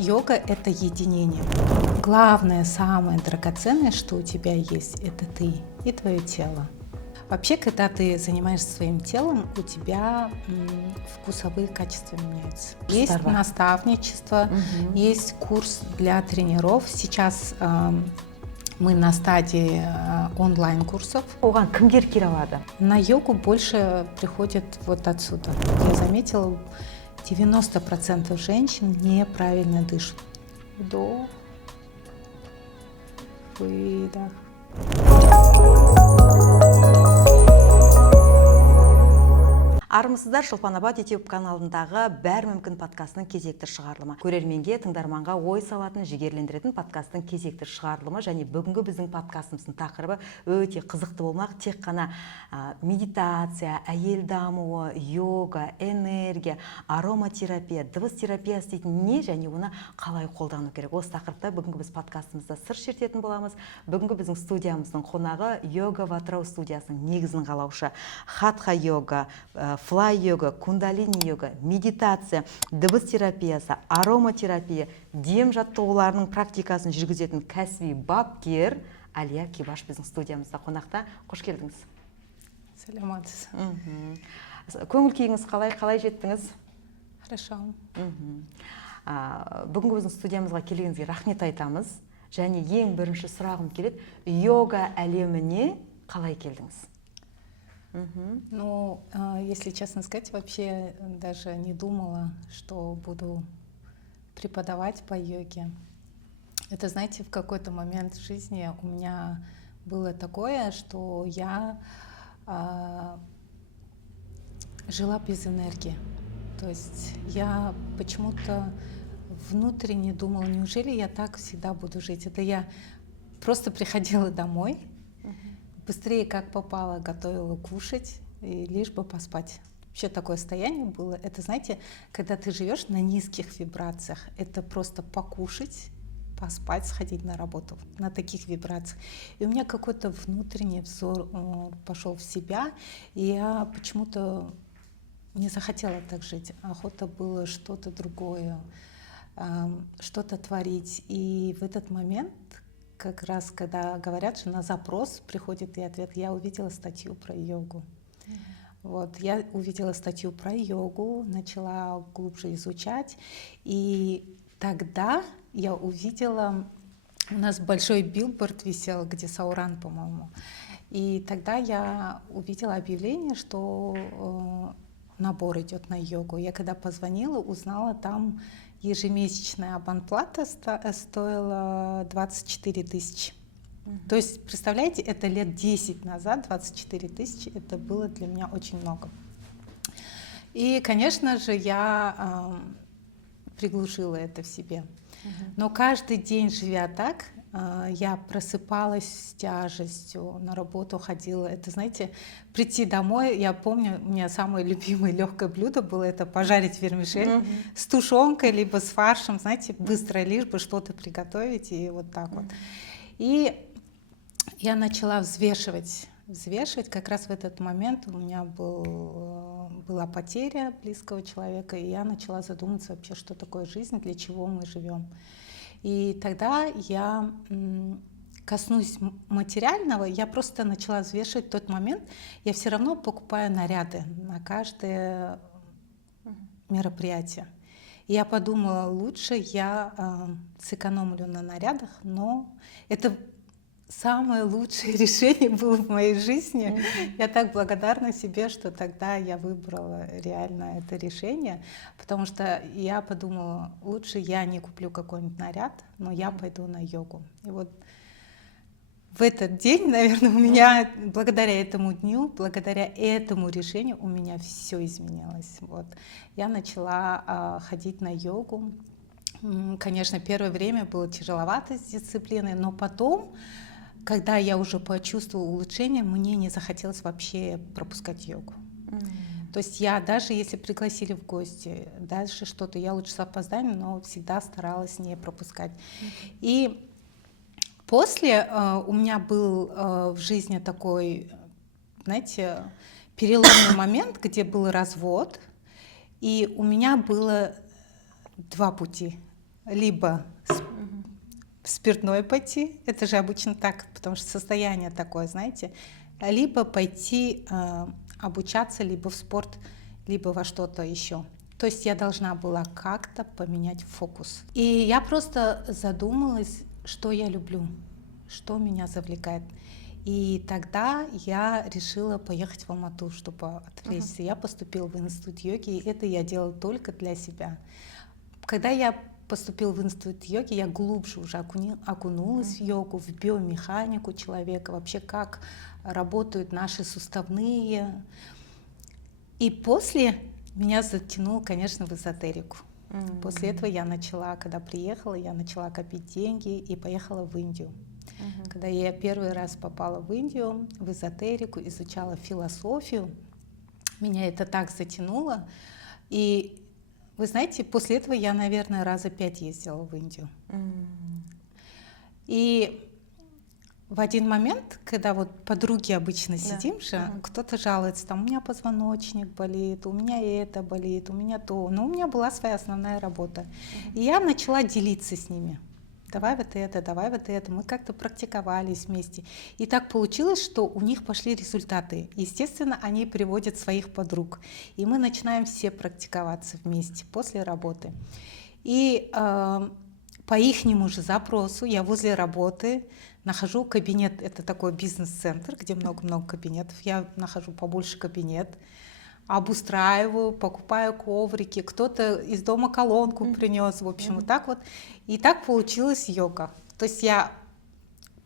йога – это единение. Главное, самое драгоценное, что у тебя есть, это ты и твое тело. Вообще, когда ты занимаешься своим телом, у тебя вкусовые качества меняются. Есть наставничество, есть курс для тренеров. Сейчас мы на стадии онлайн-курсов. Оған кімдер келе алады? На йогу больше приходят вот отсюда. Я заметила, 90% женщин неправильно дышат. Вдох, выдох. Армысыздар, Шолпан Абад YouTube каналындағы бәр мүмкін подкастының кезекті шығарылымы. Көрерменге, тыңдарманға ой салатын, жігерлендіретін подкастың кезекті шығарылымы, және бүгінгі біздің подкастымыздың тақырыбы өте қызықты болмақ. Тек қана медитация, әйел дамуы, йога, энергия, ароматерапия, дыбыс терапиясы дейтін не және оны қалай қолдану керек. Осы тақырыпта бүгінгі біз подкастымызда сыр шертетін боламыз. Бүгінгі біздің студиямыздың қонағы Йога Ватрау студиясының негізін қалаушы Хатха йога, флай йога, кундалини йога, медитация, дыбыс терапиясы, ароматерапия, дем жаттығуларының практикасын жүргізетін кәсіби бапкер Алия Кибаш біздің студиямызда қонақта. Қош келдіңіз. Саламатсыз. Көңіл күйіңіз қалай жеттіңіз? Хорошо. Бүгінгі біздің студиямызға келгеніңізге рахмет айтамыз. Және ең бірінші сұрағым келеді, йога әлеміне қалай келдіңіз? Ну, если честно сказать, вообще даже не думала, что буду преподавать по йоге. Это, знаете, в какой-то момент в жизни у меня было такое, что я жила без энергии. То есть я почему-то внутренне думала, неужели я так всегда буду жить? Это я просто приходила домой, быстрее как попало готовила кушать, и лишь бы поспать. Вообще такое состояние было. Это, знаете, когда ты живешь на низких вибрациях, это просто покушать, поспать, сходить на работу на таких вибрациях. И у меня какой-то внутренний взор пошел в себя, и я почему-то не захотела так жить. Охота было что-то другое, что-то творить. И в этот момент, как раз когда говорят, что на запрос приходит и ответ, я увидела статью про йогу. Вот, я увидела статью про йогу, начала глубже изучать, и тогда я увидела, у нас большой билборд висел, где Сауран, по-моему, и тогда я увидела объявление, что набор идет на йогу. Я когда позвонила, узнала, там ежемесячная абонплата стоила 24 тысячи. То есть, представляете, это лет 10 назад, 24 тысячи, это было для меня очень много. И, конечно же, я приглушила это в себе. Но каждый день, живя так, я просыпалась с тяжестью, на работу ходила. Это, знаете, прийти домой, я помню, у меня самое любимое легкое блюдо было это пожарить вермишель с тушенкой, либо с фаршем, знаете, быстро, лишь бы что-то приготовить, и вот так вот. И я начала взвешивать. Как раз в этот момент у меня была потеря близкого человека, и я начала задуматься вообще, что такое жизнь, для чего мы живем. И тогда я коснусь материального, я просто начала взвешивать в тот момент, я все равно покупаю наряды на каждое мероприятие. И я подумала, лучше я сэкономлю на нарядах, но это самое лучшее решение было в моей жизни. Я так благодарна себе, что тогда я выбрала реально это решение, потому что я подумала, лучше я не куплю какой-нибудь наряд, но я пойду на йогу. И вот в этот день, наверное, у меня, благодаря этому дню, благодаря этому решению, у меня все изменилось. Вот. Я начала ходить на йогу. Конечно, первое время было тяжеловато с дисциплиной, но потом, когда я уже почувствовала улучшение, мне не захотелось вообще пропускать йогу. То есть я даже если пригласили в гости, дальше что-то, я лучше с опозданием, но всегда старалась не пропускать. И после у меня был в жизни такой, знаете, переломный момент, где был развод, и у меня было два пути. либо в спиртное пойти, это же обычно так, потому что состояние такое, знаете, либо пойти обучаться либо в спорт, либо во что-то еще. То есть я должна была как-то поменять фокус. И я просто задумалась, что я люблю, что меня завлекает. И тогда я решила поехать в Алмату, чтобы отвлечься. Я поступила в институт йоги, и это я делала только для себя. Когда я поступила в институт йоги, я глубже уже окунулась в йогу, в биомеханику человека, вообще как работают наши суставные. И после меня затянуло, конечно, в эзотерику. После этого я начала, когда приехала, я начала копить деньги и поехала в Индию. Когда я первый раз попала в Индию, в эзотерику, изучала философию, меня это так затянуло. И вы знаете, после этого я, наверное, раза 5 ездила в Индию. И в один момент, когда вот подруги обычно сидим же, кто-то жалуется, там, у меня позвоночник болит, у меня это болит, у меня то. Но у меня была своя основная работа. И я начала делиться с ними. Давай вот это, давай вот это. Мы как-то практиковались вместе. И так получилось, что у них пошли результаты. Естественно, они приводят своих подруг. И мы начинаем все практиковаться вместе после работы. И по ихнему же запросу я возле работы нахожу кабинет. Это такой бизнес-центр, где много-много кабинетов. Я нахожу побольше кабинет. Обустраиваю, покупаю коврики, кто-то из дома колонку принес, в общем, вот так вот. И так получилась йога. То есть я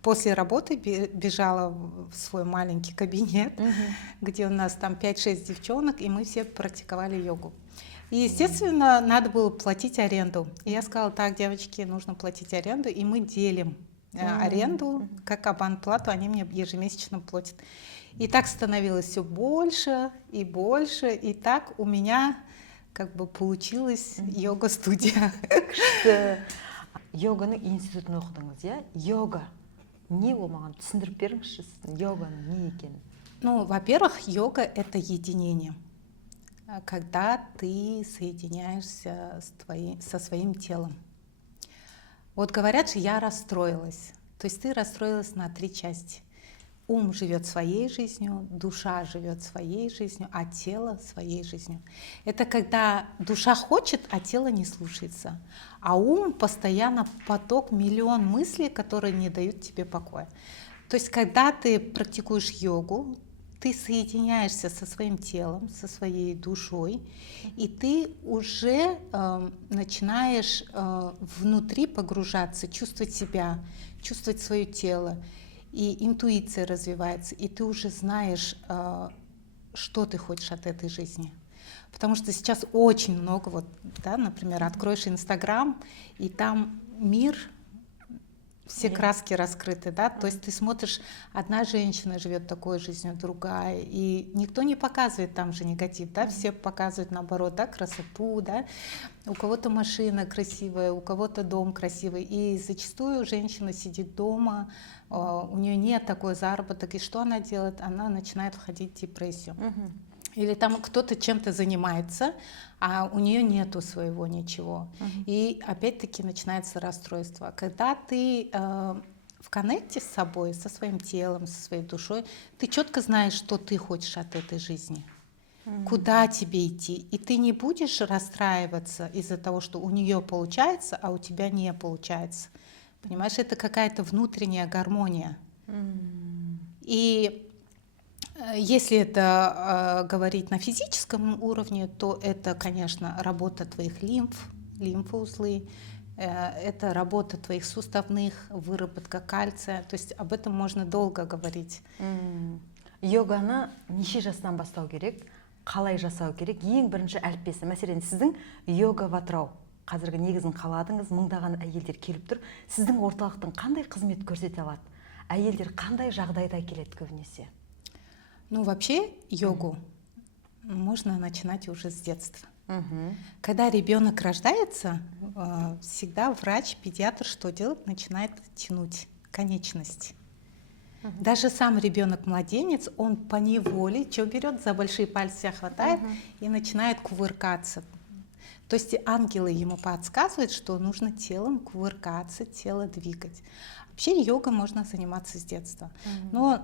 после работы бежала в свой маленький кабинет, где у нас там 5-6 девчонок, и мы все практиковали йогу. И, естественно, надо было платить аренду. И я сказала, так, девочки, нужно платить аренду, и мы делим аренду, как абонплату, они мне ежемесячно платят. И так становилось все больше и больше, и так у меня как бы получилась йога-студия. Йоганың институтын оқыдыңыз, иә? Йога не ол, маған түсіндіріп беріңізші, йоганың не екенін? Ну, во-первых, йога — это единение, когда ты соединяешься со своим телом. Вот говорят же, я расстроилась. То есть ты расстроилась на 3 части. Ум живет своей жизнью, душа живет своей жизнью, а тело своей жизнью. Это когда душа хочет, а тело не слушается. А ум постоянно поток, миллион мыслей, которые не дают тебе покоя. То есть когда ты практикуешь йогу, ты соединяешься со своим телом, со своей душой, и ты уже начинаешь внутри погружаться, чувствовать себя, чувствовать свое тело. И интуиция развивается, и ты уже знаешь, что ты хочешь от этой жизни. Потому что сейчас очень много, вот, да, например, откроешь Инстаграм, и там мир, все краски раскрыты, да, то есть ты смотришь, одна женщина живет такой жизнью, другая, и никто не показывает там же негатив, да, все показывают наоборот, да, красоту, да, у кого-то машина красивая, у кого-то дом красивый, и зачастую женщина сидит дома, у нее нет такой заработок, и что она делает? Она начинает входить в депрессию. Или там кто-то чем-то занимается, а у нее нету своего ничего. И опять-таки начинается расстройство. Когда ты в коннекте с собой, со своим телом, со своей душой, ты четко знаешь, что ты хочешь от этой жизни, куда тебе идти. И ты не будешь расстраиваться из-за того, что у нее получается, а у тебя не получается. Понимаешь, это какая-то внутренняя гармония. И если это говорить на физическом уровне, то это, конечно, работа твоих лимфоузлы, это работа твоих суставных, выработка кальция. То есть об этом можно долго говорить. Йоганы неше жастан бастау керек, қалай жасау керек? Ең бірінші әліппесі. Мәселен, сіздің йога ватрау қазіргі негізін қаладыңыз, мыңдаған әйелдер келіп тұр. Сіздің орталықтың қандай қызмет көрсете алады? Әйелдер қандай жағдайда келеді көбінесе? Ну, вообще йогу можно начинать уже с детства. Когда ребенок рождается, всегда врач, педиатр что делает? Начинает тянуть конечности. Даже сам ребенок-младенец, он по неволе, что берет, за большие пальцы себя хватает и начинает кувыркаться. То есть ангелы ему подсказывают, что нужно телом кувыркаться, тело двигать. Вообще йогой можно заниматься с детства. Но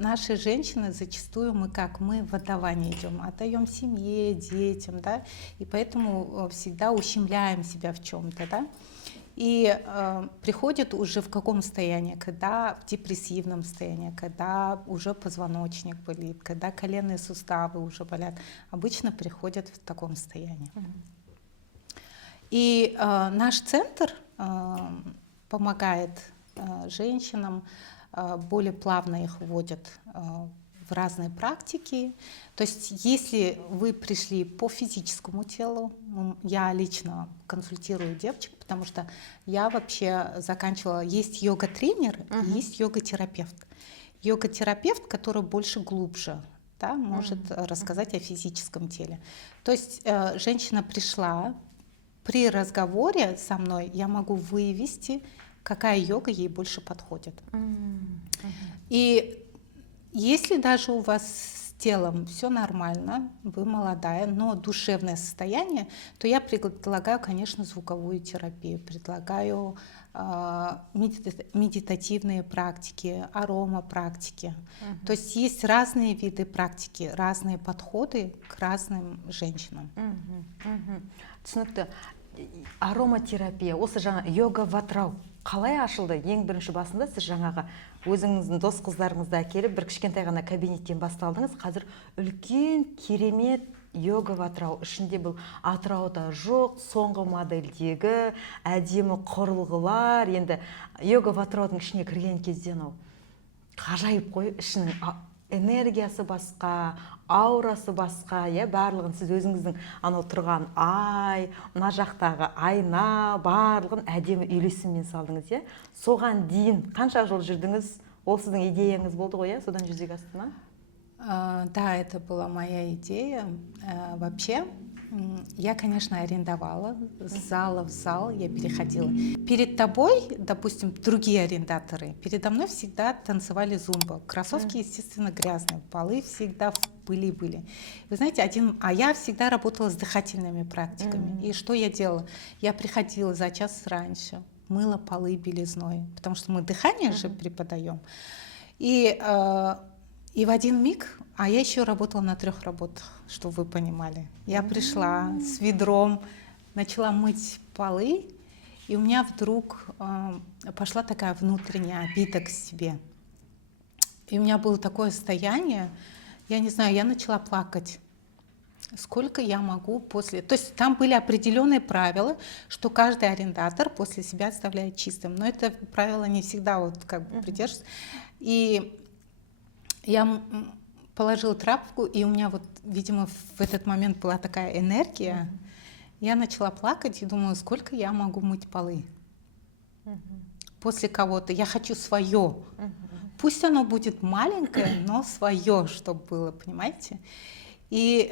наши женщины зачастую мы в отдавание идем, отдаем семье, детям, да, и поэтому всегда ущемляем себя в чем-то, да. И приходит уже в каком состоянии, когда в депрессивном состоянии, когда уже позвоночник болит, когда коленные суставы уже болят. Обычно приходят в таком состоянии. И наш центр помогает женщинам, более плавно их вводят в разные практики. То есть если вы пришли по физическому телу, я лично консультирую девочек, потому что я вообще заканчивала, есть йога-тренер и есть йога-терапевт. Йога-терапевт, который больше глубже, да, может рассказать о физическом теле. То есть женщина пришла, при разговоре со мной я могу вывести, какая йога ей больше подходит. И если даже у вас с телом все нормально, вы молодая, но душевное состояние, то я предлагаю, конечно, звуковую терапию, предлагаю медитативные практики, аромапрактики. То есть есть разные виды практики, разные подходы к разным женщинам. Түсінікті. Ароматерапия, осы жаңа йога ватрау қалай ашылды? Ең бірінші басында сіз жаңағы өзіңіздің дос қыздарыңызды әкеліп бір кішкентай ғана кабинеттен басталдыңыз. Қазір үлкен керемет йога ватрау. Ішінде бұл Атырауда жоқ, соңғы модельдегі әдемі құрылғылар. Енді йога ватраудың ішіне кірген кезде ғажайып қой, ішінің энергиясы басқа, аурасы басқа, барлығын сіз өзіңіздің анау тұрған ай, мына жақтағы айна, барлығын әдемі үйлесіммен салдыңыз, Соған дейін қанша жыл жүрдіңіз? Ол сіздің идеяңыз болды ғой, содан жүзеге асты ма? Да, это была моя идея. Вообще, я, конечно, арендовала с зала в зал, я переходила. Перед тобой, допустим, другие арендаторы, передо мной всегда танцевали зумбу. Кроссовки, естественно, грязные, полы всегда в пыли были. Вы знаете, я всегда работала с дыхательными практиками. И что я делала? Я приходила за час раньше, мыла полы белизной, потому что мы дыхание же преподаем. И в один миг, а я еще работала на 3 работах, чтобы вы понимали. Я пришла с ведром, начала мыть полы, и у меня вдруг пошла такая внутренняя обида к себе. И у меня было такое состояние, я не знаю, я начала плакать. Сколько я могу после... То есть там были определенные правила, что каждый арендатор после себя оставляет чистым. Но это правило не всегда придерживается. И я положила тряпку, и у меня видимо, в этот момент была такая энергия. Я начала плакать и думаю, сколько я могу мыть полы после кого-то. Я хочу свое. Пусть оно будет маленькое, но свое, чтобы было, понимаете? И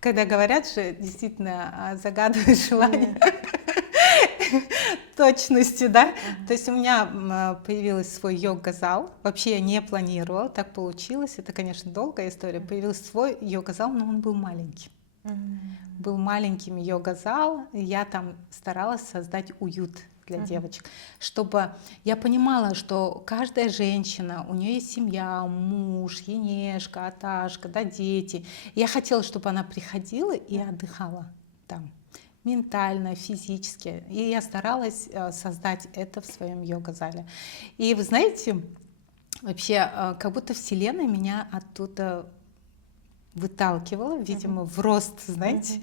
когда говорят же, действительно, загадываешь желание точности, да? То есть у меня появился свой йога-зал. Вообще я не планировала, так получилось. Это, конечно, долгая история. Появился свой йога-зал, но он был маленький. Был маленьким йога-зал, и я там старалась создать уют для девочек, чтобы я понимала, что каждая женщина, у нее есть семья, муж, енешка, Аташка, да, дети. Я хотела, чтобы она приходила и отдыхала там, ментально, физически. И я старалась создать это в своем йога-зале. И вы знаете, вообще, как будто Вселенная меня оттуда выталкивала, видимо, в рост, знаете.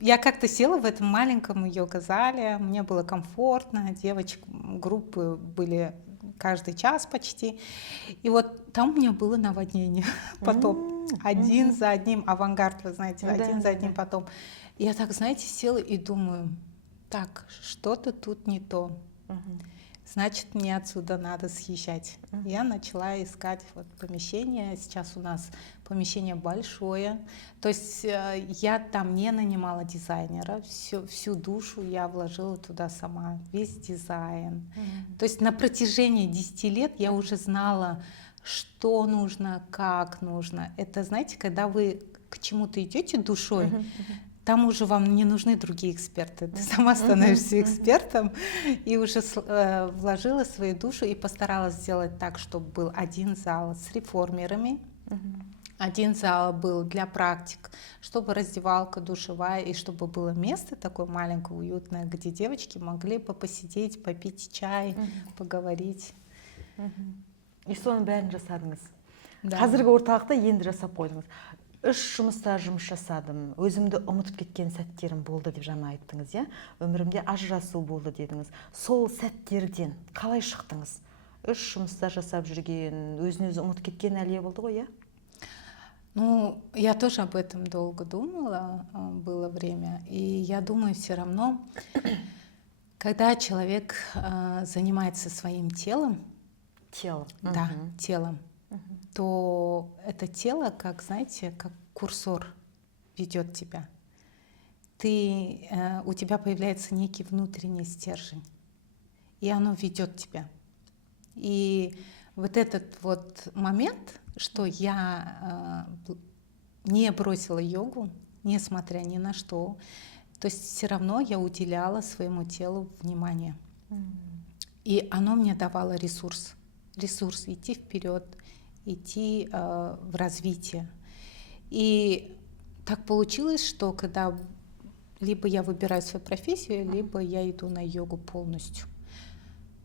Я как-то села в этом маленьком йога-зале, мне было комфортно, девочек группы были каждый час почти. И вот там у меня было наводнение, потом один за одним, авангард, вы знаете, один за одним потом. Я так, знаете, села и думаю, так, что-то тут не то. Значит, мне отсюда надо съезжать. Я начала искать помещение. Сейчас у нас помещение большое. То есть я там не нанимала дизайнера. Всю душу я вложила туда сама. Весь дизайн. То есть на протяжении 10 лет я уже знала, что нужно, как нужно. Это, знаете, когда вы к чему-то идете душой, там уже вам не нужны другие эксперты. Ты сама становишься экспертом и уже вложила свою душу и постаралась сделать так, чтобы был один зал с реформерами, один зал был для практик, чтобы раздевалка, душевая, и чтобы было место такое маленькое, уютное, где девочки могли бы посидеть, попить чай, поговорить. И соның бәрін жасадыңыз. Да. Қазіргі орталықта енді жасап қойдыңыз. 3 жұмыста жұмыс жасадым, өзімді ұмытып кеткен сәттерім болды деп жаңа айттыңыз, иә? Өмірімде ажырасу болды дедіңіз. Сол сәттерден қалай шықтыңыз? 3 жұмыста жасап жүрген, өзін-өзі ұмытып кеткен әлия болды ғой, иә? Ну, я тоже об этом долго думала, было время, и я думаю, все равно, когда человек занимается своим телом, да, телом, то это тело, как, знаете, как курсор ведет тебя. У тебя появляется некий внутренний стержень, и оно ведет тебя. И вот этот вот момент, что я не бросила йогу, несмотря ни на что, то есть все равно я уделяла своему телу внимание. И оно мне давало ресурс идти вперед, идти в развитие. И так получилось, что когда либо я выбираю свою профессию, либо я иду на йогу полностью.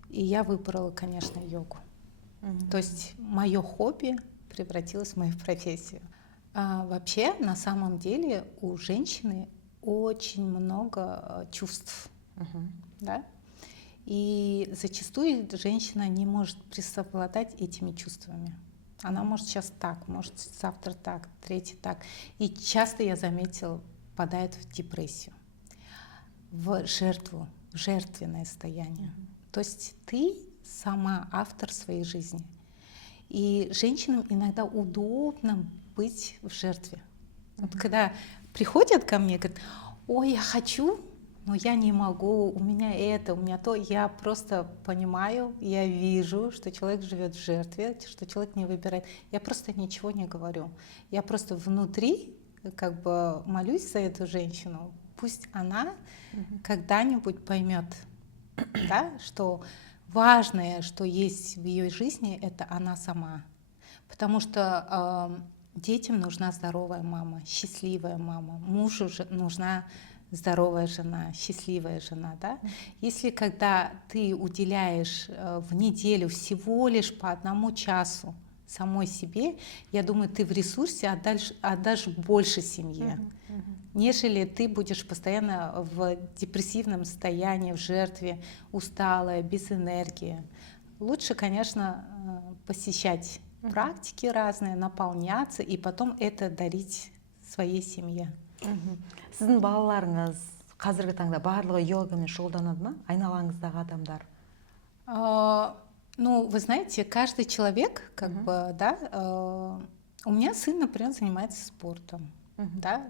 И я выбрала, конечно, йогу. То есть мое хобби превратилось в мою профессию. Вообще, на самом деле, у женщины очень много чувств, да? И зачастую женщина не может совладать этими чувствами. Она может сейчас так, может завтра так, третий так. И часто, я заметила, впадает в депрессию, в жертву, в жертвенное состояние. То есть ты сама автор своей жизни. И женщинам иногда удобно быть в жертве. Вот когда приходят ко мне и говорят: ой, я хочу, но я не могу, у меня это, у меня то, я просто понимаю, я вижу, что человек живет в жертве, что человек не выбирает. Я просто ничего не говорю. Я просто внутри как бы молюсь за эту женщину. Пусть она когда-нибудь поймет, да, что важное, что есть в ее жизни, это она сама. Потому что детям нужна здоровая мама, счастливая мама, мужу нужна здоровая жена, счастливая жена, да? Если когда ты уделяешь в неделю всего лишь по 1 часу самой себе, я думаю, ты в ресурсе отдашь больше семье, нежели ты будешь постоянно в депрессивном состоянии, в жертве, усталая, без энергии. Лучше, конечно, посещать практики разные, наполняться и потом это дарить своей семье. Сіздің балаларыңыз қазіргі таңда барлығы йогамен шұғылданады ма? Айналаңыздағы адамдар? Ну, вы знаете, каждый человек, как бы, да, у меня сын, например, занимается спортом, да,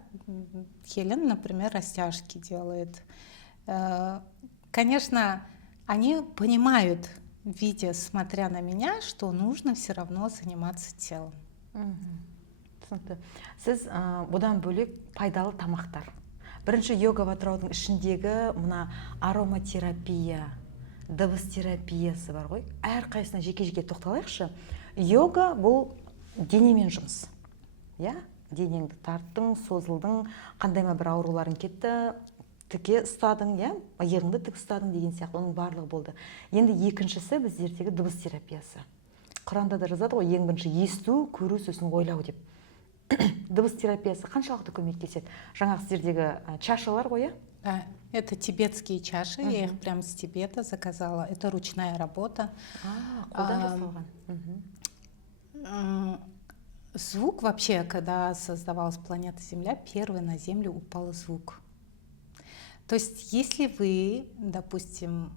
Хелен, например, растяжки делает. Конечно, они понимают, видя, смотря на меня, что нужно все равно заниматься телом. Түсінікті. Сіз бұдан бөлек пайдалы тамақтар. Бірінші йога батыраудың ішіндегі мына ароматерапия, дыбыс терапиясы бар ғой. Әрқайсысына жеке-жеке тоқталайықшы. Йога бұл денемен жұмыс. Я? Денеңді тарттың, созылдың, қандай ма бір ауруларың кетті, тіке ұстадың, я? Иығыңды тік ұстадың деген сияқты, оның барлығы болды. Енді екіншісі біздердегі дыбыс терапиясы. Құранда да жазады ғой, ең бірінші есту, көру, сосын ойлау деп. Дыбыс терапиясы қаншалықты көмектеседі? Жаңағы сіздердегі чашалар ғой, иә? Да, это тибетские чаши, я их прям с Тибета заказала. Это ручная работа. Қолдан жасалған. Звук вообще, когда создавалась планета Земля, первый на Землю упал звук. То есть, если вы, допустим,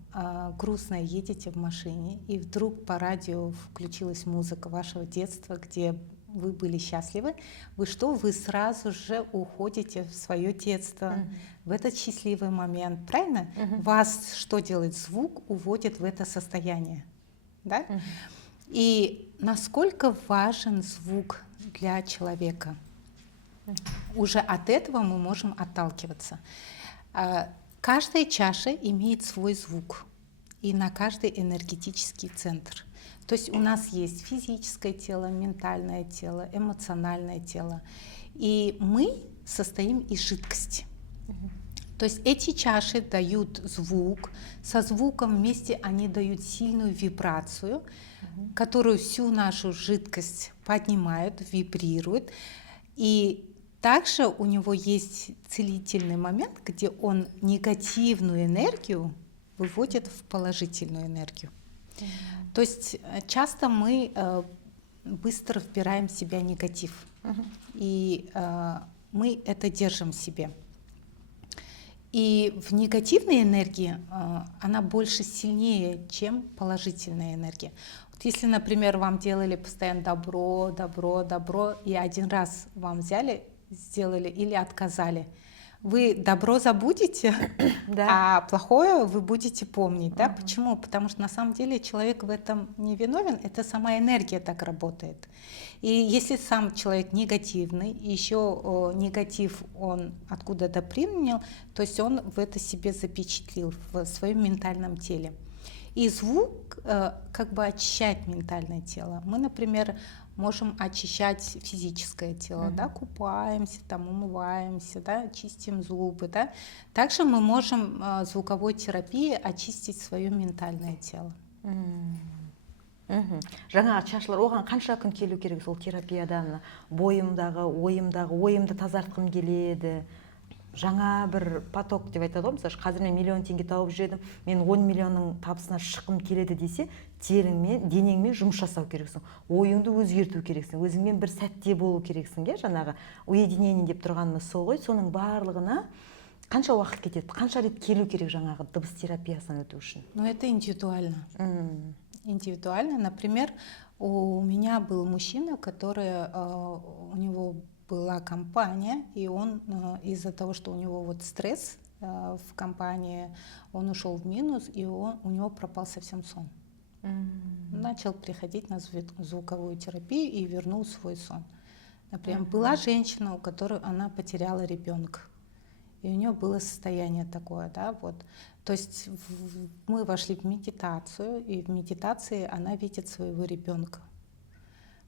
грустно едете в машине, и вдруг по радио включилась музыка вашего детства, где вы были счастливы, вы сразу же уходите в свое детство, в этот счастливый момент, правильно? Вас что делает? Звук уводит в это состояние, да? И насколько важен звук для человека? Уже от этого мы можем отталкиваться. Каждая чаша имеет свой звук, и на каждый энергетический центр. То есть у нас есть физическое тело, ментальное тело, эмоциональное тело. И мы состоим из жидкости. То есть эти чаши дают звук, со звуком вместе они дают сильную вибрацию, которую всю нашу жидкость поднимают, вибрирует. И также у него есть целительный момент, где он негативную энергию выводит в положительную энергию. То есть часто мы быстро вбираем в себя негатив, и мы это держим в себе. И в негативной энергии она больше сильнее, чем положительная энергия. Вот если, например, вам делали постоянно добро, добро, добро, и один раз вам взяли, сделали или отказали, вы добро забудете, а плохое вы будете помнить. Да? Почему? Потому что на самом деле человек в этом не виновен, это сама энергия так работает. И если сам человек негативный, еще негатив он откуда-то принял, то есть он в это себе запечатлил в своем ментальном теле. И звук как бы очищает ментальное тело. Мы, например, можем очищать физическое тело, да, купаемся, там, умываемся, да, чистим зубы. Да. Также мы можем звуковой терапией очистить свое ментальное тело. Жаңағы шашылар, оған қанша күн келу керек сол терапиядан? Ойымды тазартқым келеді. Жаңа бір поток деп айтады ғой, мысалы қазір мен миллион теңге тауып жүрдім, мен 10 миллионның табысына шыққым келеді десе, денеңмен жұмыс жасау керексің, ойыңды өзгерту керексің, өзіңмен бір сәтте болу керексің, жаңағы уединение деп тұрғанымыз сол ғой. Соның барлығына қанша уақыт кетеді, қанша рет келу керек жаңағы дыбыс терапиясынан өту үшін? Ну, это индивидуально. Индивидуально. Например, у меня был мужчина, который, у него была компания, и он из-за того, что у него вот стресс в компании, он ушел в минус, и у него пропал совсем сон. Начал приходить на звуковую терапию и вернул свой сон. Например, была женщина, у которой она потеряла ребенка, и у нее было состояние такое, да, вот. То есть мы вошли в медитацию, и в медитации она видит своего ребенка.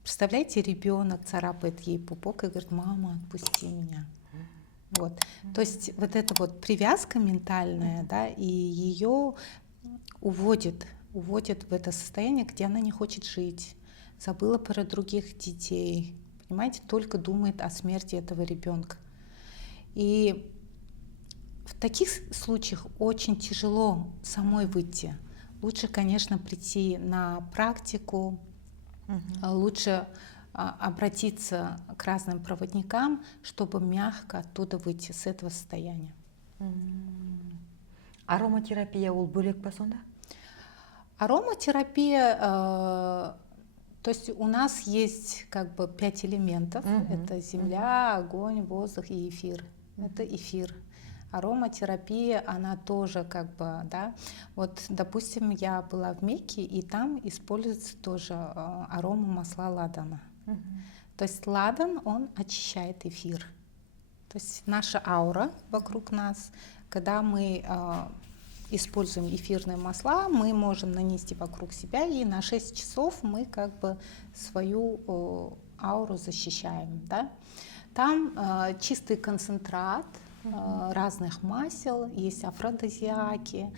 Представляете, ребенок царапает ей пупок и говорит: мама, отпусти меня. Вот. То есть вот эта вот привязка ментальная, да, и ее уводит в это состояние, где она не хочет жить, забыла про других детей, понимаете, только думает о смерти этого ребенка. И в таких случаях очень тяжело самой выйти. Лучше, конечно, прийти на практику, лучше обратиться к разным проводникам, чтобы мягко оттуда выйти с этого состояния. Ароматерапия ол бөлек па сонда? Ароматерапия, то есть у нас есть как бы 5 элементов. Это земля, огонь, воздух и эфир. Это эфир. Ароматерапия, она тоже как бы, да, вот, допустим, я была в Мекке, и там используется тоже арома масла ладана. То есть ладан, он очищает эфир. То есть наша аура вокруг нас, когда мы используем эфирные масла, мы можем нанести вокруг себя, и на 6 часов мы как бы свою ауру защищаем, да. Там чистый концентрат разных масел, есть афродизиаки,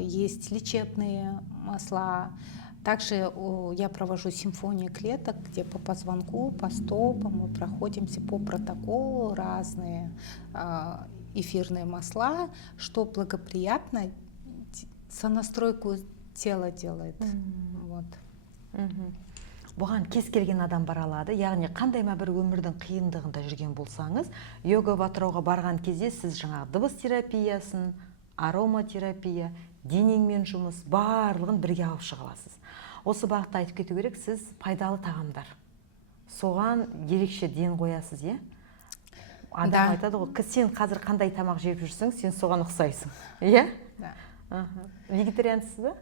есть лечебные масла. Также я провожу симфонии клеток, где по позвонку, по стопам мы проходимся по протоколу разные эфирные масла, что благоприятно сонастройку тела делает. Вот. Бұған кез келген адам бара алады, яғни қандай ма бір өмірдің қиындығында жүрген болсаңыз, йога батырауға барған кезде сіз жаңағы дыбыс терапиясын, ароматерапия, денеңмен жұмыс барлығын бірге алып шыға аласыз. Осы бағытта айтып кету керек, сіз пайдалы тағамдар. Соған ерекше ден қоясыз, е? Адам айтады ғой, сен қазір қандай тамақ жеп жүрсің, сен соған ұқсайсың. Е? Да. Вегетариансыз ба?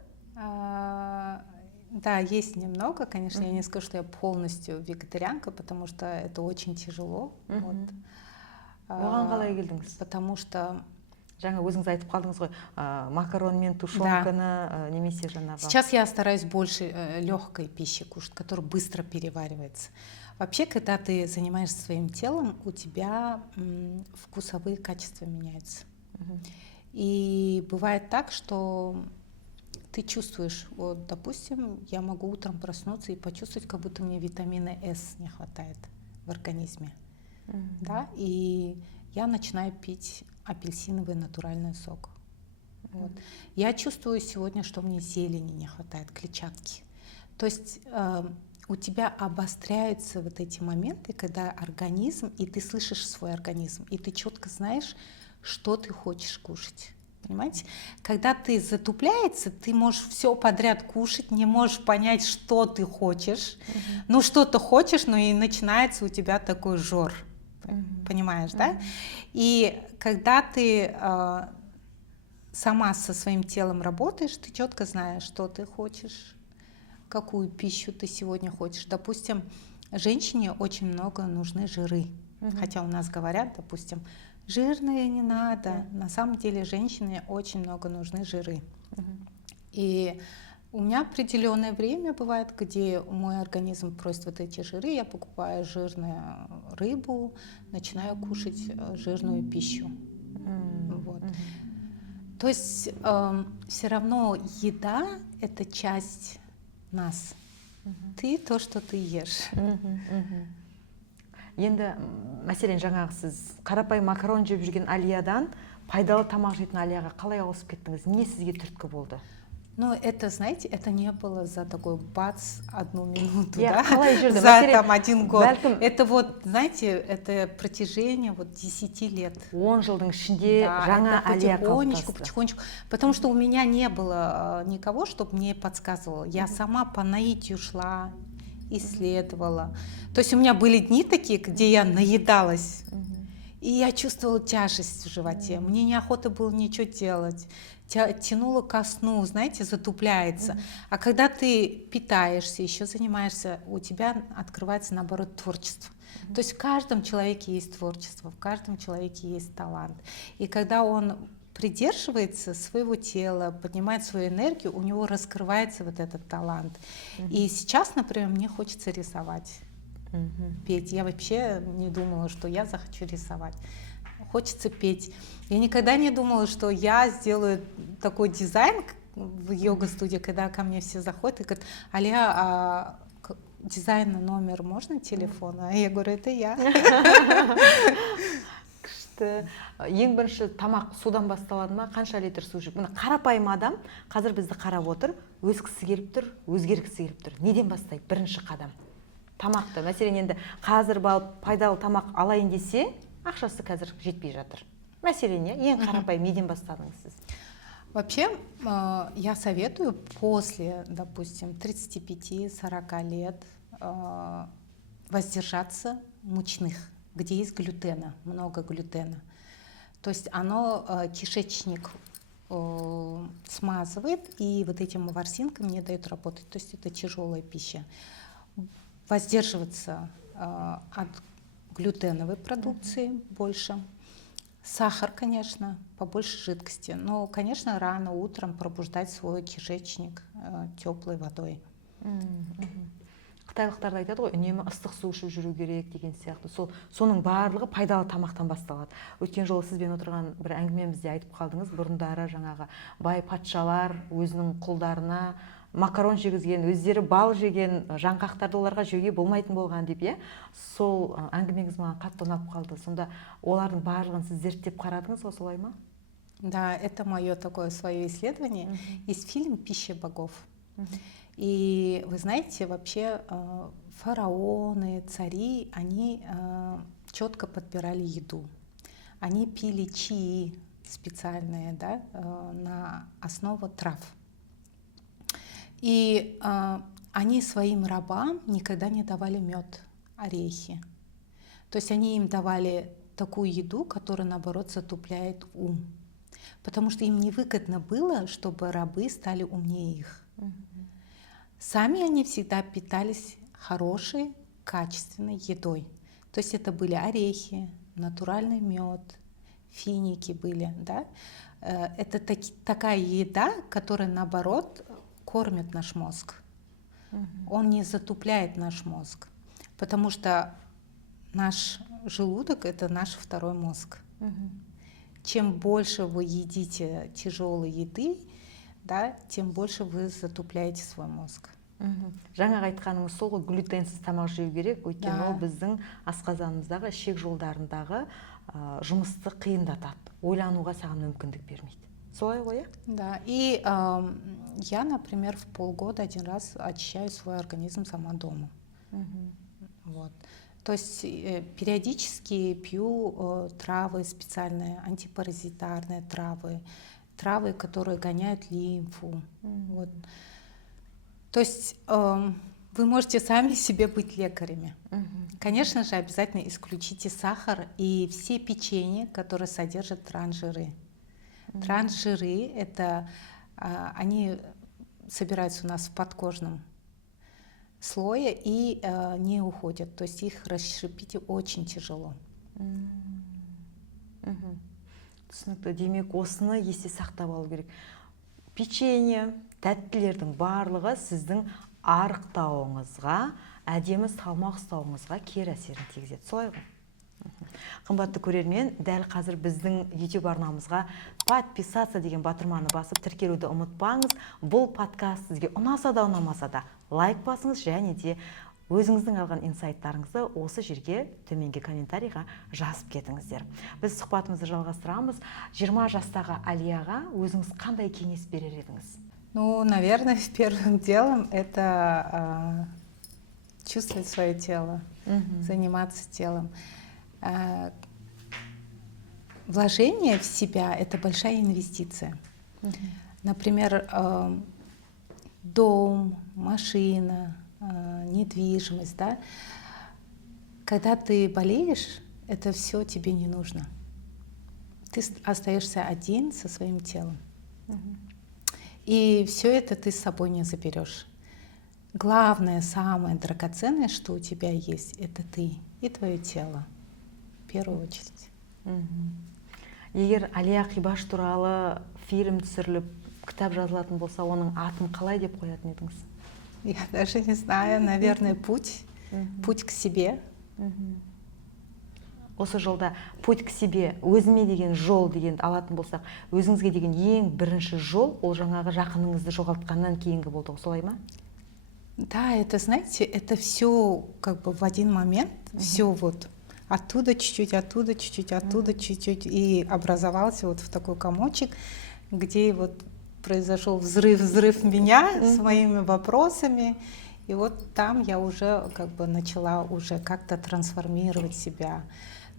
Да, есть немного, конечно, я не скажу, что я полностью вегетарианка, потому что это очень тяжело. Вот. Оған қалай келдіңіз? Потому что Жаңа өзіңіз айтып қалдыңыз ғой, макарон мен тушенканы немесе жаңағы. сейчас я стараюсь больше легкой пищи кушать, которая быстро переваривается. Вообще, когда ты занимаешься своим телом, у тебя вкусовые качества меняются. И бывает так, что ты чувствуешь, вот, допустим, я могу утром проснуться и почувствовать, как будто мне витамина С не хватает в организме. Да? И я начинаю пить апельсиновый натуральный сок. Вот. Я чувствую сегодня, что мне зелени не хватает, клетчатки. То есть у тебя обостряются вот эти моменты, когда организм, и ты слышишь свой организм, и ты четко знаешь, что ты хочешь кушать. Понимаете? Когда ты затупляется, ты можешь все подряд кушать, не можешь понять, что ты хочешь. Ну, что-то хочешь, но и начинается у тебя такой жор. Понимаешь, да? И когда ты сама со своим телом работаешь, ты четко знаешь, что ты хочешь, какую пищу ты сегодня хочешь. Допустим, женщине очень много нужны жиры. Хотя у нас говорят, допустим, жирные не надо. На самом деле женщине очень много нужны жиры. И у меня определенное время бывает, где мой организм просит вот эти жиры, я покупаю жирную рыбу, начинаю кушать жирную пищу. Вот. То есть все равно еда — это часть нас. Ты то, что ты ешь. Енді мәселен жаңағы сіз қарапайым макарон жеп жүрген Алиядан пайдалы тамақ жейтін Алияға қалай ауысып кеттіңіз? Не сізге түрткі болды? Но это, знаете, это не было за такой бац, 1 минуту, Я да? За там 1 год. Это вот, знаете, это протяжение вот 10 лет. 10 жылдың ішінде жаңа Алия қалыптасты. Потихонечку. Потому что у меня не было никого, чтобы мне подсказывало. Я сама по наитию шла, исследовала. То есть у меня были дни такие, где я наедалась. И я чувствовала тяжесть в животе. Мне неохота было ничего делать. Тянуло ко сну, знаете, затупляется. А когда ты питаешься, еще занимаешься, у тебя открывается, наоборот, творчество. То есть в каждом человеке есть творчество, в каждом человеке есть талант. И когда он придерживается своего тела, поднимает свою энергию, у него раскрывается вот этот талант. И сейчас, например, мне хочется рисовать, петь. Я вообще не думала, что я захочу рисовать. Хочется петь. Я никогда не думала, что я сделаю такой дизайн в йога-студии, когда ко мне все заходят и говорят: Алия, дизайн на номер можно телефона? Я говорю, это я. Күшті. Ең бірінші тамақ судан басталады ма? Қанша литр су ішіп? Міне қарапайым адам қазір бізді қарап отыр, өскісі келіп тұр, өзгергісі келіп тұр. Неден бастайды? Бірінші қадам. Тамақты. Мәселен енді қазір балып пайдалы тамақ алайын десе, ақшасы қазір жетпей жатыр. Мәселен, ең қарапайым неден бастадыңыз сіз? Вообще, я советую после, допустим, 35-40 лет воздержаться мучных, где есть глютена, много глютена. То есть оно кишечник смазывает, и вот этим ворсинкам не дает работать. То есть это тяжелая пища. Воздерживаться от глютеновой продукции больше. Сахар, конечно, побольше жидкости. Но, конечно, рано утром пробуждать свой кишечник теплой водой. Қытайлықтар айтады ғой, үнемі ыстық су ішіп жүру керек деген сияқты. Соның барлығы пайдалы тамақтан басталады. Өткен жолы сізбен отырған бір әңгімемізде айтып қалдыңыз, бұрындары жаңағы бай патшалар өзінің құлдарына макарон жегізген, өздері бал жеген жаңғақтарды оларға жеуге болмайтын болған деп, сол әңгімеңіз маған қатты ұнап қалды. Сонда олардың барлығын сіз зерттеп қарадыңыз ғой, солай ма? Да, это мое такое свое исследование. Есть фильм «Пища богов». И вы знаете, вообще фараоны, цари, они четко подбирали еду. Они пили чаи специальные, да, на основу трав. И они своим рабам никогда не давали мед, орехи. То есть они им давали такую еду, которая, наоборот, затупляет ум. Потому что им невыгодно было, чтобы рабы стали умнее их. Сами они всегда питались хорошей, качественной едой. То есть это были орехи, натуральный мед, финики были, да. Это такая еда, которая, наоборот, кормит наш мозг. Он не затупляет наш мозг, потому что наш желудок — это наш второй мозг. Чем больше вы едите тяжелой еды, да, тем больше вы затупляете свой мозг. Жаңа айтқаныңыз сол ғой, глютенсіз тамақ жеу керек, өйткені ол біздің асқазанымыздағы ішек жолдарындағы жұмысты қиындатады, ойлануға саған мүмкіндік бермейді. Солай ғой, Да, и я, например, в полгода один раз очищаю свой организм сама дома. Вот. То есть периодически пью травы специальные, антипаразитарные травы, которые гоняют лимфу. Вот. То есть вы можете сами себе быть лекарями. Конечно же, обязательно исключите сахар и все печенья, которые содержат трансжиры. Трансжиры — это они собираются у нас в подкожном слое и не уходят. То есть их расщепить очень тяжело. Түсінікті. Демек, осыны есте сақтап алу керек. Печенье, тәттілердің барлығы сіздің арықтауыңызға, әдемі салмақ ұстауыңызға кері әсерін тигізеді. Солай ғой? Қымбатты көрермен, дәл қазір біздің YouTube арнамызға подписаться деген батырманы басып тіркелуді ұмытпаңыз. Бұл подкаст сізге ұнаса да ұнамаса да лайк басыңыз, және де өзіңіздің алған инсайттарыңызды осы жерге төменгі комментарийға жазып кетіңіздер. Біз сұхбатымызды жалғастырамыз. 20 жастағы Алияға өзіңіз қандай кеңес берер едіңіз? Ну, наверное, первым делом это чувствовать свое тело, заниматься телом. Вложение в себя — это большая инвестиция. Например, дом, машина, недвижимость, да? Когда ты болеешь, это все тебе не нужно. Ты остаешься один со своим телом. И все это ты с собой не заберешь. Главное, самое драгоценное, что у тебя есть, это ты и твое тело. В первую очередь. Егер Алия Қибаш туралы фильм түсіріліп, кітап жазылатын болса, оның атын қалай деп қоятын едіңіз? Я даже не знаю, наверное, путь к себе. Осы жолда путь к себе, өзіме деген жол деген алатын болсақ, өзіңізге деген ең бірінші жол, ол жаңағы жақыныңызды жоғалтқаннан кейінгі болды, солай ма? Да, это, знаете, это все как бы в один момент, все вот оттуда чуть-чуть, оттуда чуть-чуть, оттуда чуть-чуть, и образовался вот в такой комочек, где вот произошел взрыв меня с моими вопросами, и вот там я уже как бы начала уже как-то трансформировать себя.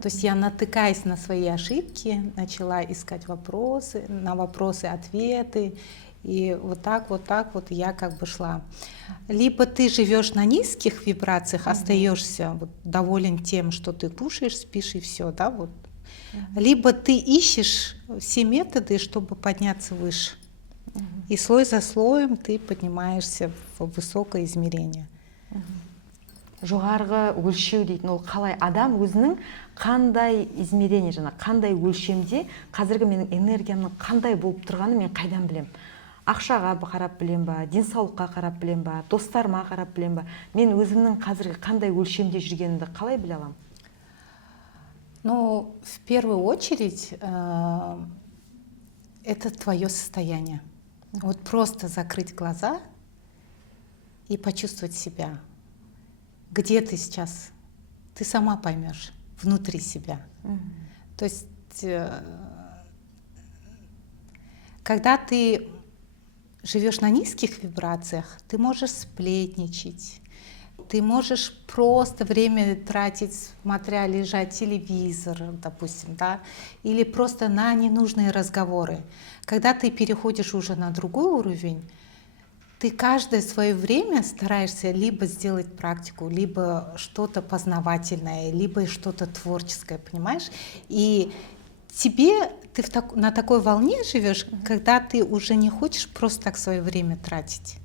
То есть я, натыкаясь на свои ошибки, начала искать вопросы, на вопросы ответы, и вот так вот я как бы шла. Либо ты живешь на низких вибрациях, остаешься вот доволен тем, что ты кушаешь, спишь и все, да, вот. Либо ты ищешь все методы, чтобы подняться выше. И слой за слоем ты поднимаешься в высокое измерение. Жоғарғы өлшеу дейтін, ол қалай? Адам өзінің қандай измерение, жаңа қандай өлшемде қазіргі менің энергиямның қандай болып тұрғаны мен қайдан білем? Ақшаға қарап білем ба, денсаулыққа қарап білем ба, достарыма қарап білем ба? Мен өзімнің қазіргі қандай өлшемде жүргенімді қалай біле аламын? Ну, в первую очередь, это твое состояние. Вот просто закрыть глаза и почувствовать себя. Где ты сейчас? Ты сама поймешь внутри себя. То есть, когда ты живешь на низких вибрациях, ты можешь сплетничать, ты можешь просто время тратить, смотря лежать телевизор, допустим, да, или просто на ненужные разговоры. Когда ты переходишь уже на другой уровень, ты каждое свое время стараешься либо сделать практику, либо что-то познавательное, либо что-то творческое, понимаешь? И тебе ты на такой волне живешь, когда ты уже не хочешь просто так свое время тратить.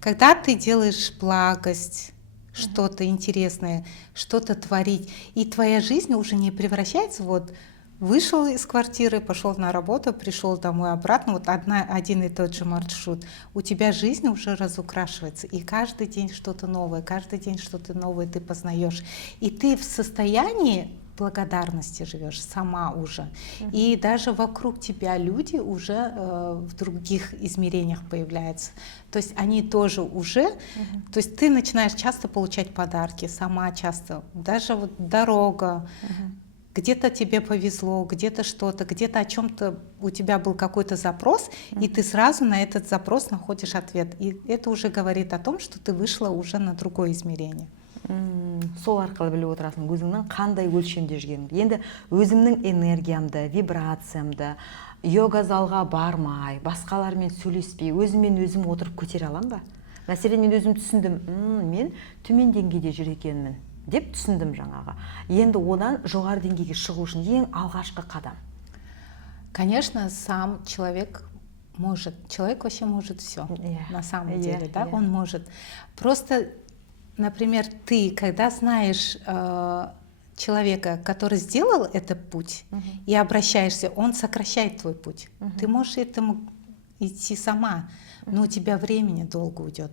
Когда ты делаешь благость, что-то интересное, что-то творить, и твоя жизнь уже не превращается вот вышел из квартиры, пошел на работу, пришел домой обратно, вот один и тот же маршрут. У тебя жизнь уже разукрашивается, и каждый день что-то новое, каждый день что-то новое ты познаешь. И ты в состоянии благодарности живешь сама уже. И даже вокруг тебя люди уже в других измерениях появляются. То есть они тоже уже, то есть ты начинаешь часто получать подарки, сама часто, даже вот дорога, где-то тебе повезло, где-то что-то, где-то о чем-то у тебя был какой-то запрос, и ты сразу на этот запрос находишь ответ. И это уже говорит о том, что ты вышла уже на другое измерение. Сол арқылы біліп отырасың өзіңнің қандай өлшемде жүргеніңді. Енді өзімнің энергиямды, вибрациямды йога залға бармай, басқалармен сөйлеспей, өзіммен өзім отырып көтере аламын ба? Мәселен, мен өзім түсіндім, мен төмен деңгейде жүр екенмін деп түсіндім жаңағы. Енді одан жоғары деңгейге шығу үшін ең алғашқы қадам. Конечно, сам человек может. Человек вообще может все. На самом деле, да, он может. Просто, например, ты, когда знаешь человека, который сделал этот путь, и обращаешься, он сокращает твой путь. Ты можешь этому идти сама, но у тебя времени долго уйдет.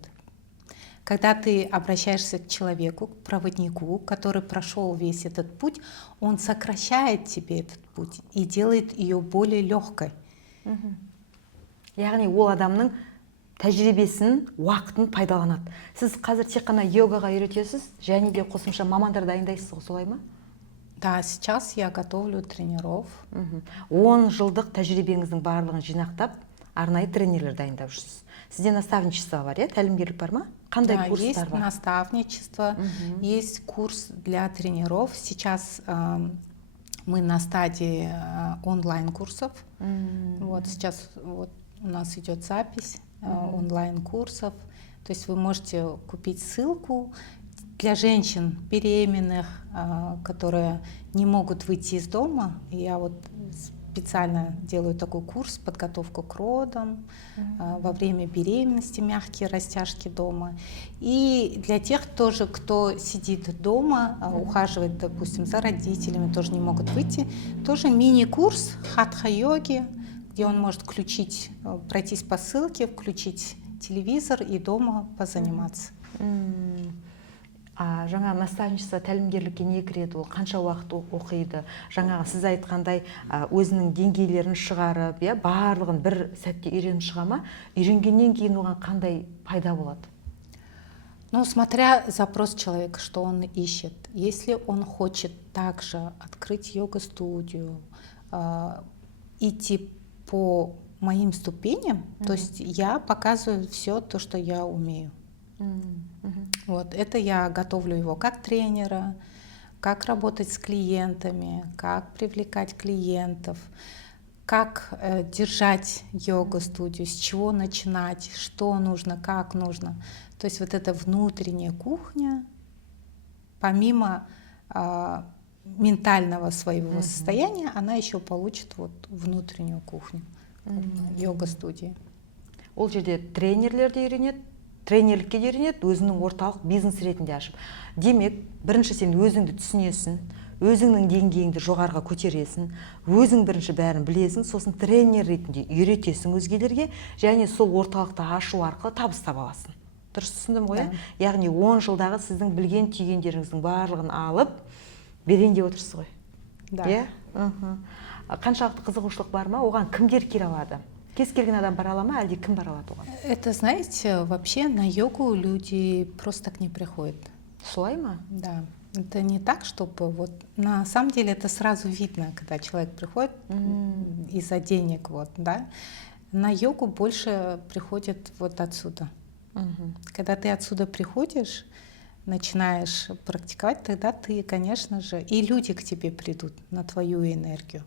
Когда ты обращаешься к человеку, к проводнику, который прошел весь этот путь, он сокращает тебе этот путь и делает ее более легкой. Яғни ол адамның тәжірибесін, уақытын пайдаланады. Сіз қазір тек қана йогаға үйретесіз, және де қосымша мамандар дайындайсыз ғой, солай ма? Да, сейчас я готовлю тренеров. 10 жылдық тәжірибеңіздің барлығын жинақтап, арнайы тренерлер дайындап жүрсіз. Сізде наставничество бар, тәлімгерлік бар ма? Қандай курстар бар? Есть наставничество, есть курс для тренеров. Сейчас мы на стадии онлайн-курсов. Вот сейчас вот у нас идет запись онлайн-курсов. То есть вы можете купить ссылку для женщин беременных, которые не могут выйти из дома. Я вот специально делаю такой курс, подготовку к родам, во время беременности, мягкие растяжки дома. И для тех тоже, кто сидит дома, ухаживает, допустим, за родителями, тоже не могут выйти, тоже мини-курс хатха-йоги, где он может включить, пройтись по ссылке, включить телевизор и дома позаниматься. Жаңа наставничество тәлімгерлікке не кіреді, ол қанша уақыт оқиды? Жаңағы сіз айтқандай өзінің деңгейлерін шығарып, барлығын бір сәтте үйреніп шыға ма? Үйренгеннен кейін оған қандай пайда болады? Ну, смотря запрос человека, что он ищет. Если он хочет также открыть йога-студию, идти по моим ступеням, то есть я показываю все то, что я умею. Вот, это я готовлю его как тренера, как работать с клиентами, как привлекать клиентов, как держать йога-студию, с чего начинать, что нужно, как нужно. То есть вот эта внутренняя кухня, помимо ментального своего состояния, она еще получит вот внутреннюю кухню йога-студии. Ол жерде тренерлер де үйренеді, тренерлікке де үйренеді, өзінің орталық бизнес ретінде ашып. Демек, бірінші сен өзіңді түсінесің, өзіңнің деңгейіңді жоғарыға көтересің, өзің бірінші бәрін білесің, сосын тренер ретінде үйретесің өзгелерге, және сол орталықты ашу арқылы табыс таба аласың. Дұрыс түсіндім ғой? Яғни 10 жылдағы сіздің білген түйгендеріңіздің барлығын алып, берейін деп отырсыз ғой. Да. Қаншалықты қызығушылық бар ма? Оған кімдер келе алады? Кез келген адам бара ала ма, әлде кім бара алады оған? Это, знаете, вообще на йогу люди просто так не приходят. Солай ма? Да. Это не так, чтобы вот на самом деле это сразу видно, когда человек приходит из-за денег, вот, да. На йогу больше приходят вот отсюда. Когда ты отсюда приходишь, начинаешь практиковать, тогда ты, конечно же, и люди к тебе придут на твою энергию.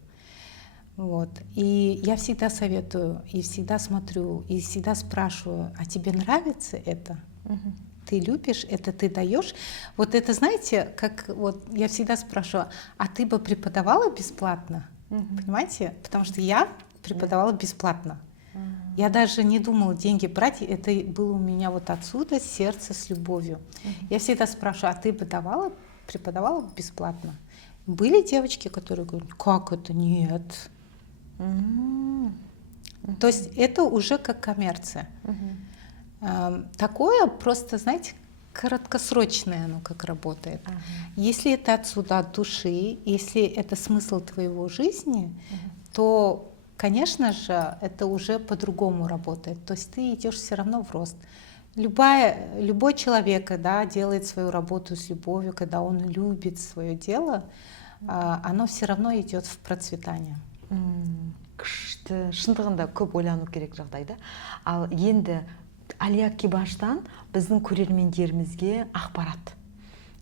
Вот. И я всегда советую, и всегда смотрю, и всегда спрашиваю, а тебе нравится это? Ты любишь это, ты даешь? Вот это, знаете, как вот я всегда спрашиваю, а ты бы преподавала бесплатно? Понимаете? Потому что я преподавала бесплатно. Я даже не думала деньги брать, это было у меня вот отсюда сердце с любовью. Я всегда спрашиваю, а ты преподавала бесплатно? Были девочки, которые говорят, как это, нет. То есть это уже как коммерция. Такое просто, знаете, краткосрочное оно как работает. Если это отсюда, от души, если это смысл твоего жизни, то, конечно же, это уже по-другому работает. То есть ты идешь все равно в рост. Любой человек, когда делает свою работу с любовью, когда он любит свое дело, оно все равно идет в процветание. Күшті, шындығында көп ойлану керек жағдай да. Ал енді Алия Кибаштан біздің көрермендерімізге ақпарат.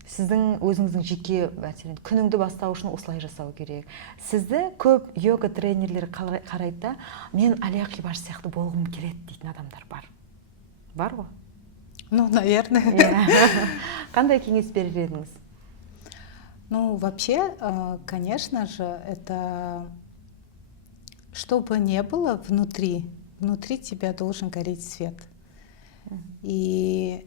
Сіздің өзіңіздің жеке мәселен күніңді бастау үшін осылай жасау керек. Сізді көп йога тренерлері қарайды да, мен Алия Кибаш сияқты болғым келеді дейтін адамдар бар. Бар ғой? Ну, наверное. Қандай кеңес берер едіңіз? Ну, вообще, конечно же, это что бы ни было внутри тебя должен гореть свет. И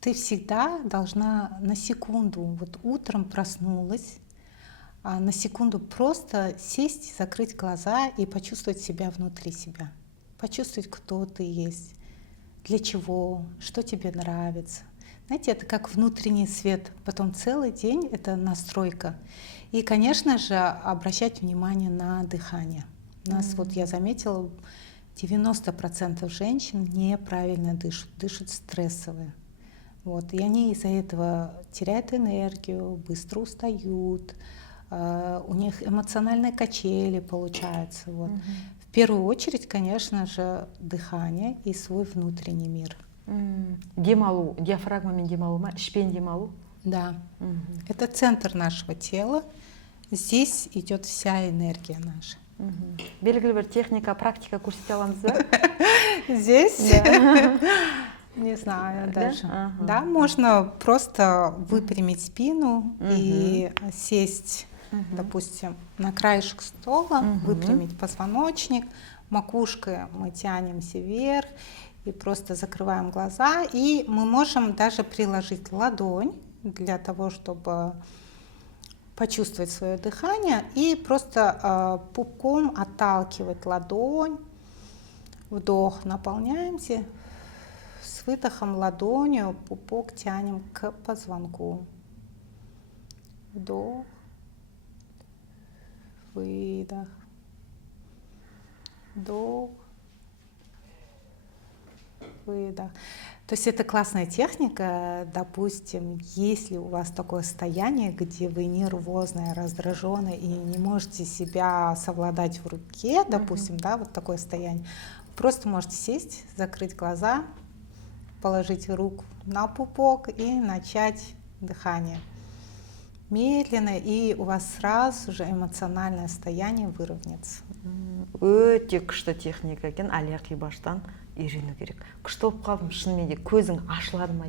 ты всегда должна на секунду, вот утром проснулась, на секунду просто сесть, закрыть глаза и почувствовать себя внутри себя. Почувствовать, кто ты есть, для чего, что тебе нравится. Знаете, это как внутренний свет. Потом целый день это настройка. И, конечно же, обращать внимание на дыхание. У нас, вот я заметила, 90% женщин неправильно дышат стрессовые. Вот. И они из-за этого теряют энергию, быстро устают, у них эмоциональные качели получаются. Вот. В первую очередь, конечно же, дыхание и свой внутренний мир. Демалу, диафрагмамен демалу ма, ішпен демалу? Да. Это центр нашего тела. Здесь идет вся энергия наша. Белгілі бір техника, практика көрсете аламыз ба? Здесь? Не знаю даже. Да, можно просто выпрямить спину и сесть, допустим, на краешек стола, выпрямить позвоночник, макушкой мы тянемся вверх и просто закрываем глаза. И мы можем даже приложить ладонь для того, чтобы почувствовать свое дыхание и просто пупком отталкивать ладонь. Вдох, наполняемся. С выдохом ладонью пупок тянем к позвонку. Вдох, выдох, вдох, выдох. То есть это классная техника, допустим, если у вас такое состояние, где вы нервозная, раздраженная и не можете себя совладать в руке, допустим, да, вот такое состояние, просто можете сесть, закрыть глаза, положить руку на пупок и начать дыхание. Медленно, и у вас сразу же эмоциональное состояние выровняется. Өте күшті техника екен, Алия Кибаштан үйрену керек. Күшті болып қалдым, шынымен де көзің ашылады ма,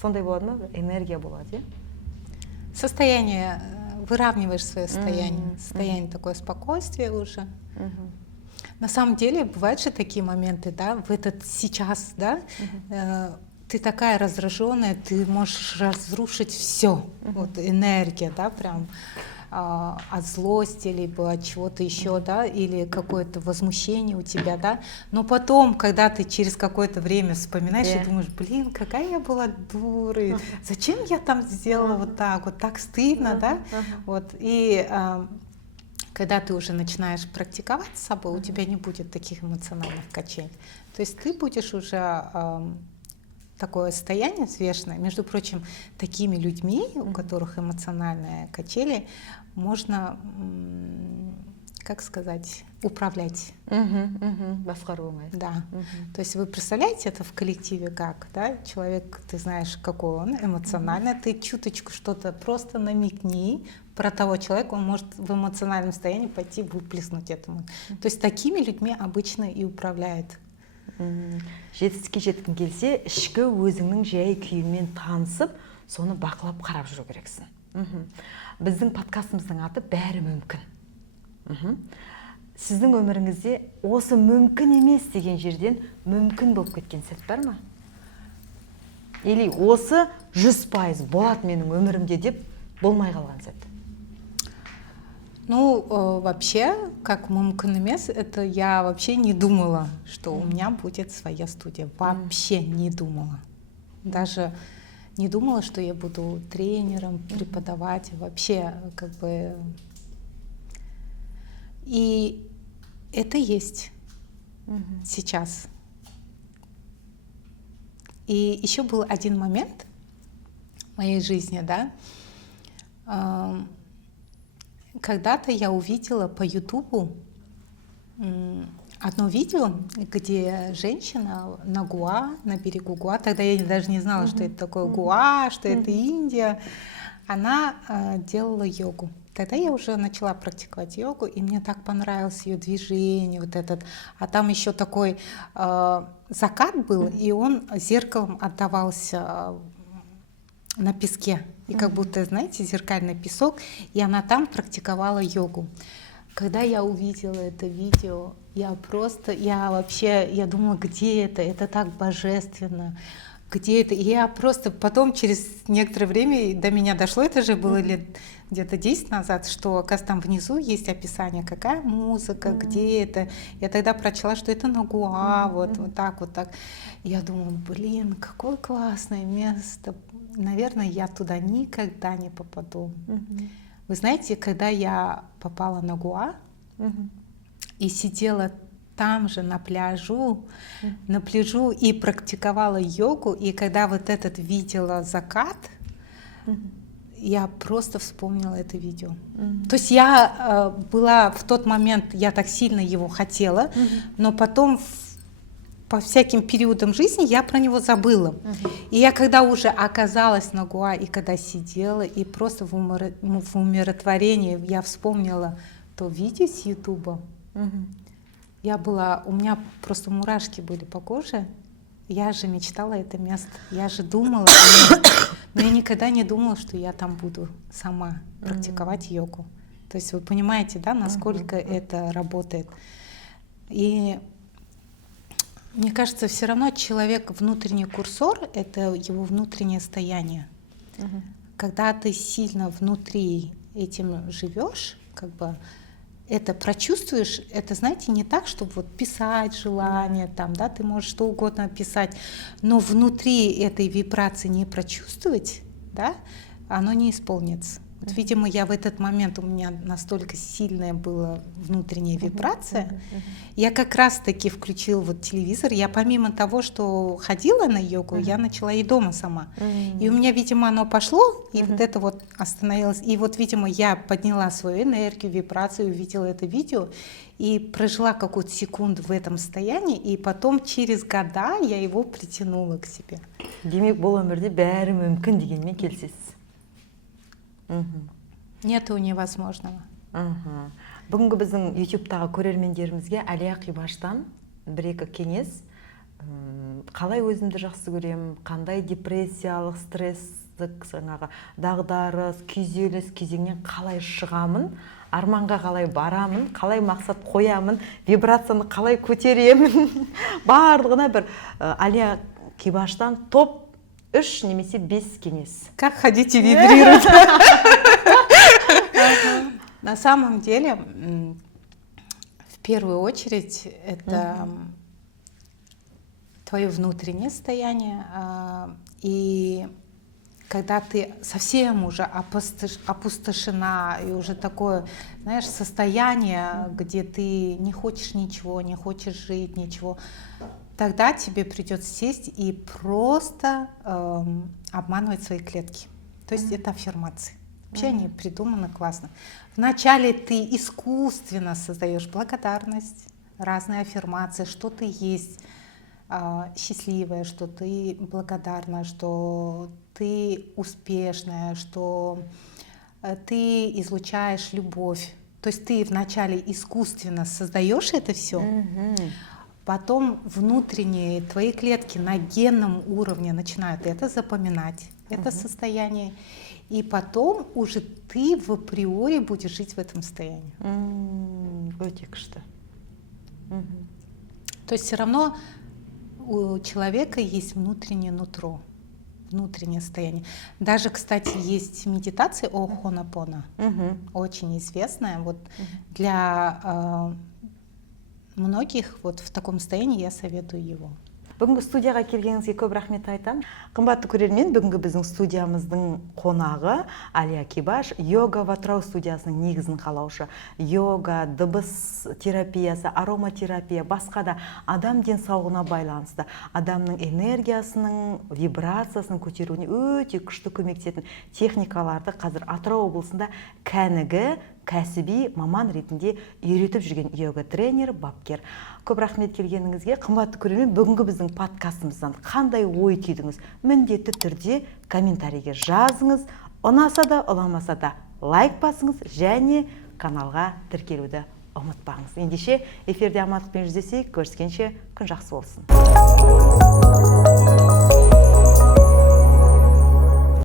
сондай болады ма, энергия болады, Состояние, выравниваешь свое состояние такое спокойствие уже. На самом деле бывают же такие моменты, да, в этот сейчас, да, ты такая раздраженная, ты можешь разрушить все, вот энергия, да, прям от злости, либо от чего-то еще, да, или какое-то возмущение у тебя, да, но потом, когда ты через какое-то время вспоминаешь и думаешь, блин, какая я была дурой, зачем я там сделала вот так стыдно, да, вот, и когда ты уже начинаешь практиковать с собой, у тебя не будет таких эмоциональных качелей, то есть ты будешь уже такое состояние взвешенное. Между прочим, такими людьми, у которых эмоциональные качели, можно, как сказать, управлять. Да. То есть вы представляете это в коллективе как, да? Человек, ты знаешь, какой он эмоционально, ты чуточку что-то просто намекни про того человека, он может в эмоциональном состоянии пойти выплеснуть этому. То есть такими людьми обычно и управляет. Жетістікке жеткің келсе, ішкі өзіңнің жай күйімен танысып, соны бақылап қарап жүру керексің. Біздің подкастымыздың аты бәрі мүмкін. сіздің өміріңізде осы мүмкін емес деген жерден мүмкін болып кеткен сәт бар ма? Или осы 100% болады менің өмірімде деп болмай қалған сәт? Ну, вообще, как мүмкін емес, это я вообще не думала, что у меня будет своя студия. Вообще не думала. Даже не думала, что я буду тренером, преподавателем. Вообще, как бы... И это есть сейчас. И еще был один момент в моей жизни, да. Когда-то я увидела по Ютубу одно видео, где женщина на Гоа, на берегу Гоа, тогда я даже не знала, что это такое Гоа, что это Индия, она делала йогу. Тогда я уже начала практиковать йогу, и мне так понравилось ее движение, вот этот. А там еще такой закат был, и он зеркалом отдавался на песке. И как будто, знаете, зеркальный песок, и она там практиковала йогу. Когда я увидела это видео, я думала, где это? Это так божественно. Где это? И я просто потом, через некоторое время, до меня дошло, это же было лет где-то 10 назад, что, оказывается, там внизу есть описание, какая музыка, где это. Я тогда прочла, что это на Гоа, вот так, вот так. Я думала, блин, какое классное место. Наверное, я туда никогда не попаду. Вы знаете, когда я попала на Гоа и сидела там же на пляжу и практиковала йогу, и когда вот этот видела закат, я просто вспомнила это видео. То есть я была в тот момент, я так сильно его хотела, но потом по всяким периодам жизни я про него забыла. И я когда уже оказалась на Гоа, и когда сидела, и просто в умиротворении я вспомнила то видео с Ютуба, у меня просто мурашки были по коже. Я же мечтала это место, я же думала, но я никогда не думала, что я там буду сама практиковать йогу. То есть вы понимаете, да, насколько это работает. И мне кажется, все равно человек внутренний курсор — это его внутреннее состояние. Когда ты сильно внутри этим живешь, как бы это прочувствуешь, это, знаете, не так, чтобы вот писать желание, там, да, ты можешь что угодно писать, но внутри этой вибрации не прочувствовать, да, оно не исполнится. Вот, видимо, я в этот момент, у меня настолько сильная была внутренняя вибрация, я как раз-таки включила вот телевизор, я помимо того, что ходила на йогу, я начала и дома сама. И у меня, видимо, оно пошло, и вот это вот остановилось. И вот, видимо, я подняла свою энергию, вибрацию, увидела это видео, и прожила какую-то секунду в этом состоянии, и потом через года я его притянула к себе. Демек, бұл өмірде бәрі мүмкін дегенмен келісесіз. Нету невозможного. Бүгінгі біздің ютубтағы көрермендерімізге Әлия Қибаштан бір-екі кеңес. Қалай өзімді жақсы көремін, қандай депрессиялық, стресстік, дағдарыс, күйзеліс кезеңнен қалай шығамын, арманға қалай барамын, қалай мақсат қоямын, вибрацияны қалай көтеремін. Барлығына бір Әлия Қибаштан топ 3 немесе 5 кеңес. Как хотите вибрировать? На самом деле, в первую очередь, это твое внутреннее состояние. И когда ты совсем уже опустошена, и уже такое, знаешь, состояние, где ты не хочешь ничего, не хочешь жить, ничего, тогда тебе придется сесть и просто обманывать свои клетки. То есть это аффирмации. Вообще они придуманы классно. Вначале ты искусственно создаешь благодарность, разные аффирмации, что ты есть счастливая, что ты благодарна, что ты успешная, что ты излучаешь любовь. То есть ты вначале искусственно создаешь это все. Потом внутренние твои клетки на генном уровне начинают это запоминать, это состояние. И потом уже ты в априори будешь жить в этом состоянии. Өте күшті. То есть все равно у человека есть внутреннее нутро, внутреннее состояние. Даже, кстати, есть медитация Ho'oponopono, очень известная. Вот для многих вот в таком состоянии я советую его. Бүгінгі студияға келгеніңізге көп рахмет айтамын. Қымбатты көрермен, бүгінгі біздің студиямыздың қонағы Алия Кибаш, йога ватрау студиясының негізін қалаушы. Йога, дыбыс терапиясы, ароматерапия, басқа да адам денсаулығына байланысты, адамның энергиясының, вибрациясының көтеруіне өте күшті көмектесетін техникаларды қазір Атырау облысында кәнігі кәсіби маман ретінде үйретіп жүрген йога тренер, бапкер. Көп рахмет келгеніңізге. Қымбатты көрермен, бүгінгі біздің подкастымыздан қандай ой түйдіңіз? Міндетті түрде комментарийге жазыңыз. Ұнаса да, ұнамаса да лайк басыңыз және каналға тіркелуді ұмытпаңыз. Ендеше эфирде амандықпен жүздесейік. Көріскенше күн жақсы болсын.